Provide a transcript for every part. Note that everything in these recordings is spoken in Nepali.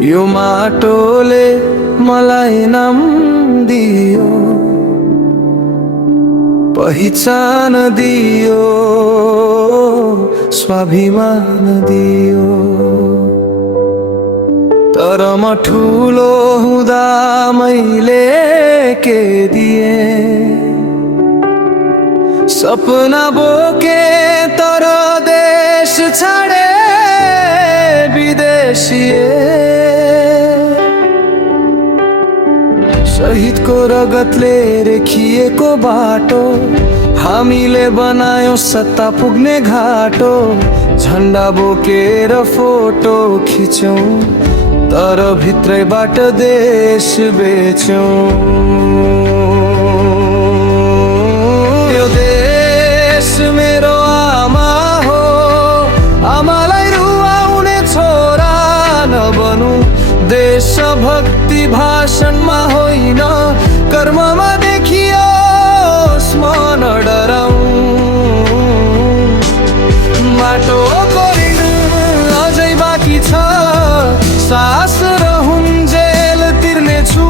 यो माटोले मलाई नाम दियो, पहिचान दियो, स्वाभिमान दियो। तर म ठुलो हुँदा मैले के दिए? सपना बोके तर देश छाडे विदेशिए। शहीदको रगतले रेखिएको बाटो, हामीले बनायो सत्ता पुग्ने घाटो। झन्डा बोकेर फोटो खिच्यौं, तर भित्रैबाट देश बेच्यौं। यो देश मेरो आमा हो, आमालाई रुवाउने छोरा नबनु। देशभक्ति भाषणमा होइन, कर्ममा देखियोस् म नडराउँ। माटोको ऋण अझै बाँकी छ, सास रहून्जेल तिर्नेछु।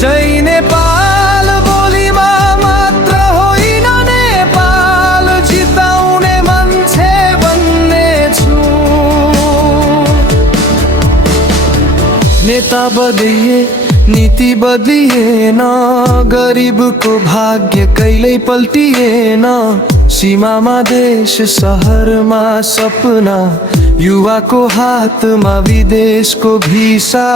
जय नेपाल बोलीमा मात्र होइन, नेपाल जिताउने मान्छे बन्नेछु। नेता बदलिए, नीति बदलिएन, गरिबको भाग्य कहिल्यै पल्टिएन। सीमामा देश, सहरमा सपना, युवाको हातमा विदेशको भिसा।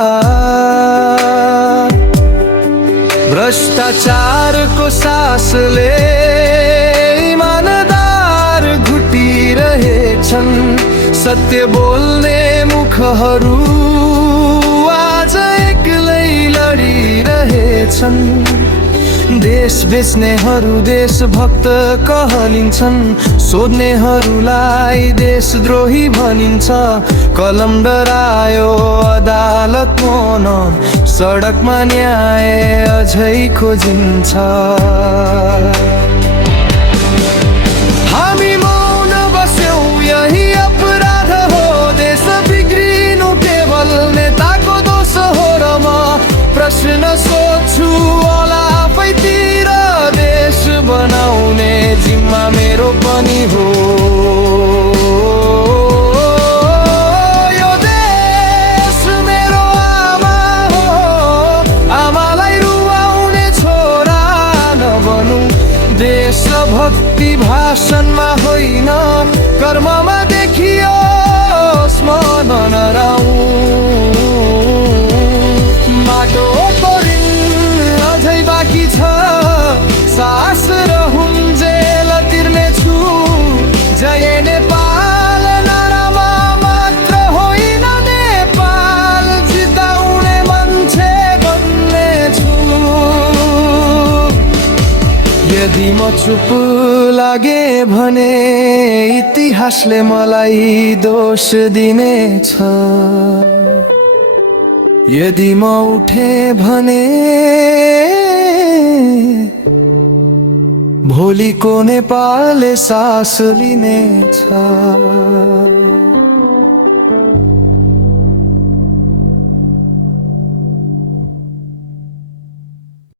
भ्रष्टाचारको सासले इमानदार घुटिरहेछन्। सत्य बोल्ने मुखहरू आज एक्लै लडिरहेछन्। देश बेच्नेहरू देशभक्त कहलिन्छन्, सोध्नेहरूलाई देशद्रोही भनिन्छ। कलम डरायो अदालत मोन, सडकमा न्याय अझै खोजिन्छ। हामी मौन बस्यौं, यही अपराध हो। देश बिग्रिनु केवल नेताको दोष हो र म प्रश्न सोध्छु होला आफैतिर। देश बनाउने जिम्मा मेरो पनि हो। यो देश मेरो आमा हो, आमालाई रुवाउने छोरा नबनु। देशभक्ति भाषणमा होइन, कर्ममा देखियोस् म नडराउँ। माटोको ऋण अझै बाँकी छ, सास रहून्जेल तिर्नेछु। जय नेपाल नारामा मात्र होइन, नेपाल जिताउने मान्छे बन्नेछु। यदि म चुप लागे भने इतिहासले मलाई दोष दिनेछ। यदि म उठे भने भोलिको नेपालले सास लिनेछ।